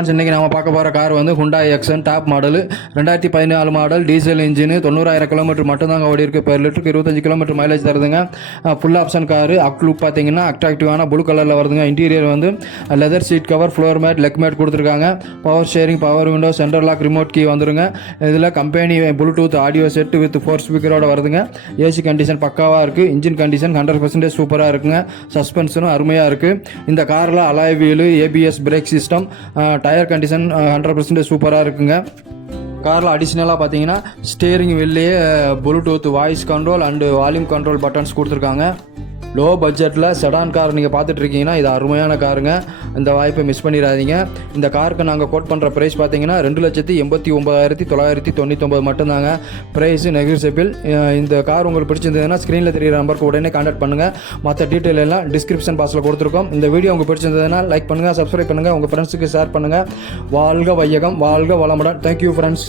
இன்றைக்கி நம்ம பார்க்க போகிற கார் வந்து Hyundai Xcent top model 2014 model diesel engine 90000 kilometre மட்டும்தாங்க ஓடி இருக்குது. பெர் லிட்டருக்கு 25 கிலோமீட்டர் மைலேஜ் தருதுங்க. Full option car. லுக் பார்த்தீங்கன்னா அட்ராக்டிவான ப்ளூ கலரில் வருதுங்க. இன்டீரியர் வந்து leather seat cover, floor mat, leg mat கொடுத்துருக்காங்க. Power steering, power window, centre lock, remote key வந்துருங்க. இதில் company Bluetooth audio set with 4 ஸ்பீக்கரோட வருதுங்க. ஏசி கண்டிஷன் பக்காவாக இருக்குது. இன்ஜின் கண்டிஷன் 100% சூப்பராக இருக்குங்க. சஸ்பென்ஷனும் அருமையாக இருக்குது. இந்த காரில் alloy wheel, ABS brake system, tyre condition 100% சூப்பராக இருக்குங்க. காரில் அடிஷ்னலாக பார்த்தீங்கன்னா ஸ்டேரிங் வீல்லையே Bluetooth voice control and volume control buttons கொடுத்துருக்காங்க. லோ பட்ஜெட்டில் செடான் கார் நீங்கள் பார்த்துட்ருக்கீங்கன்னா இது அருமையான காருங்க. இந்த வாய்ப்பை மிஸ் பண்ணிடாதீங்க. இந்த காருக்கு நாங்கள் கோட் பண்ணுற ப்ரைஸ் பார்த்தீங்கன்னா 2,89,999 மட்டும்தாங்க. Price negotiable. இந்த கார் உங்களுக்கு பிடிச்சிருந்ததுன்னா ஸ்க்ரீனில் தெரியிற நம்பருக்கு உடனே கான்டாக்ட் பண்ணுங்கள். மற்ற டீட்டெயில் எல்லாம் டிஸ்கிரிப்ஷன் பாக்ஸில் கொடுத்துருக்கோம். இந்த வீடியோ உங்களுக்கு பிடிச்சிருந்ததுன்னா லைக் பண்ணுங்கள், சப்ஸ்கிரைப் பண்ணுங்கள், உங்கள் ஃப்ரெண்ட்ஸுக்கு ஷேர் பண்ணுங்கள். வாழ்க வையகம், வாழ்க வளமுடன். Thank you friends.